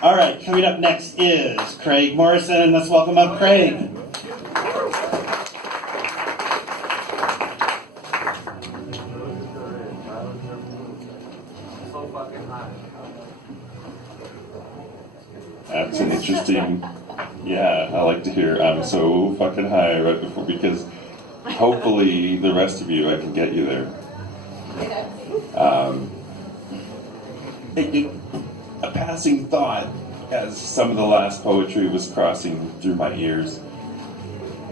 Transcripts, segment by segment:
All right, coming up next is Craig Morrison. Let's welcome up Craig. That's an interesting, yeah, I like to hear I'm so fucking high right before, because hopefully the rest of you, I can get you there. A passing thought as some of the last poetry was crossing through my ears.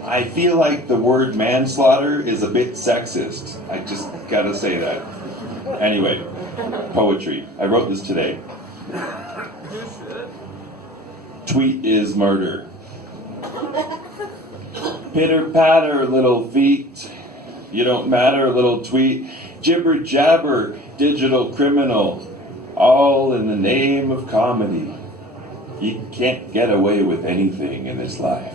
I feel like the word manslaughter is a bit sexist. I just gotta say that. Anyway, poetry. I wrote this today. Tweet is murder. Pitter patter, little feet. You don't matter, little tweet. Jibber jabber, digital criminal. All in the name of comedy. You can't get away with anything in this life.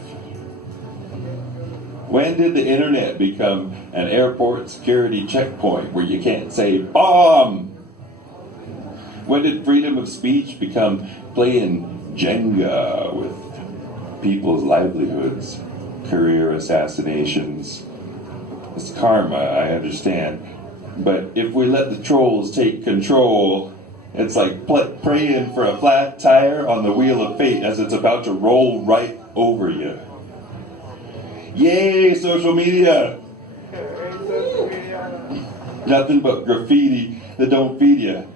When did the internet become an airport security checkpoint where you can't say bomb? When did freedom of speech become playing Jenga with people's livelihoods, career assassinations? It's karma, I understand. But if we let the trolls take control, it's like praying for a flat tire on the wheel of fate as it's about to roll right over you. Yay, social media! Nothing but graffiti that don't feed you.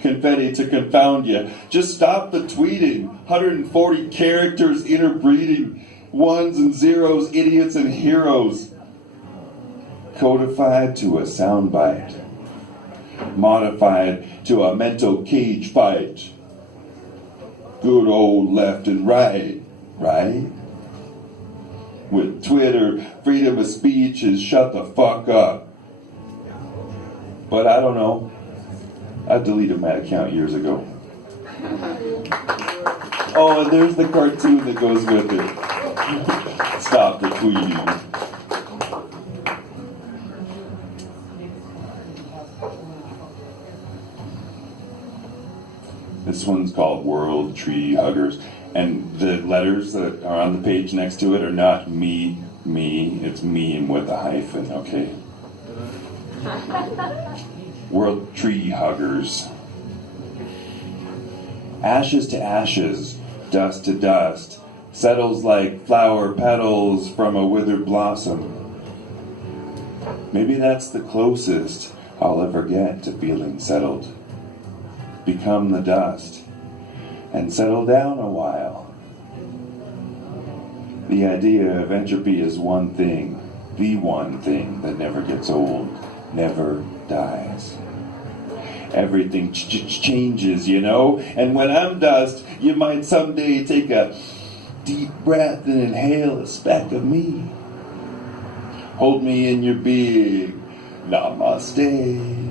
Confetti to confound you. Just stop the tweeting. 140 characters interbreeding. Ones and zeros, idiots and heroes. Codified to a soundbite. Modified to a mental cage fight. Good old left and right, right? With Twitter, freedom of speech is shut the fuck up. But I don't know. I deleted my account years ago. Oh, and there's the cartoon that goes with it. Stop the tweeting. This one's called World Tree Huggers. And the letters that are on the page next to it are not me, it's meme with a hyphen, okay? World Tree Huggers. Ashes to ashes, dust to dust, settles like flower petals from a withered blossom. Maybe that's the closest I'll ever get to feeling settled. Become the dust and settle down a while. The idea of entropy is one thing, the one thing that never gets old, never dies. Everything changes, you know? And when I'm dust, you might someday take a deep breath and inhale a speck of me. Hold me in your big namaste.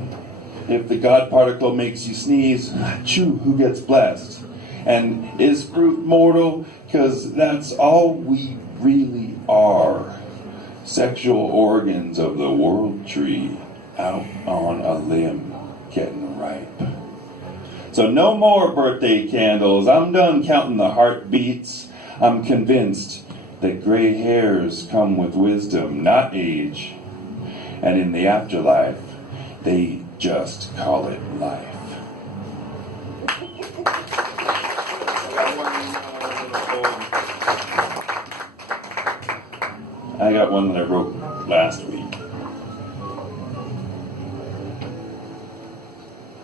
If the God particle makes you sneeze, achoo, who gets blessed? And is fruit mortal? Because that's all we really are. Sexual organs of the world tree out on a limb getting ripe. So no more birthday candles. I'm done counting the heartbeats. I'm convinced that gray hairs come with wisdom, not age. And in the afterlife, they just call it life. I got one that I wrote last week.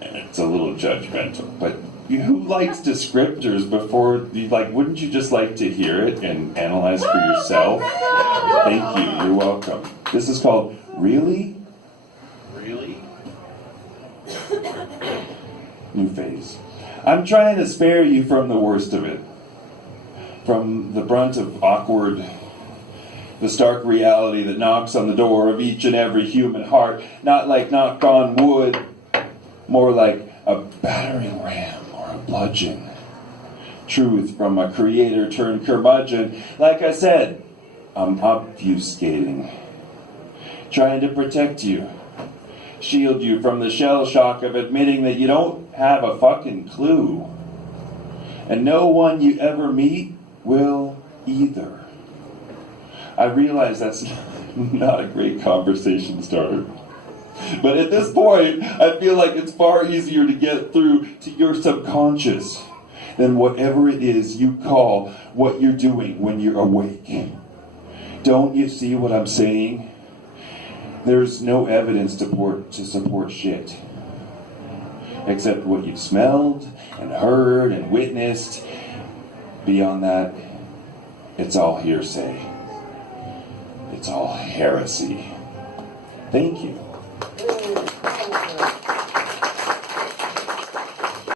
And it's a little judgmental, but who likes descriptors before you, like, wouldn't you just like to hear it and analyze for yourself? Thank you, you're welcome. This is called Really? Really? New phase. I'm trying to spare you from the worst of it. From the brunt of awkward, the stark reality that knocks on the door of each and every human heart, not like knock on wood, more like a battering ram or a bludgeon. Truth from a creator turned curmudgeon. Like I said, I'm obfuscating, trying to protect you, shield you from the shell shock of admitting that you don't have a fucking clue. And no one you ever meet will either. I realize that's not a great conversation starter. But at this point, I feel like it's far easier to get through to your subconscious than whatever it is you call what you're doing when you're awake. Don't you see what I'm saying? There's no evidence to support shit. Except what you've smelled and heard and witnessed. Beyond that, it's all hearsay. It's all heresy. Thank you.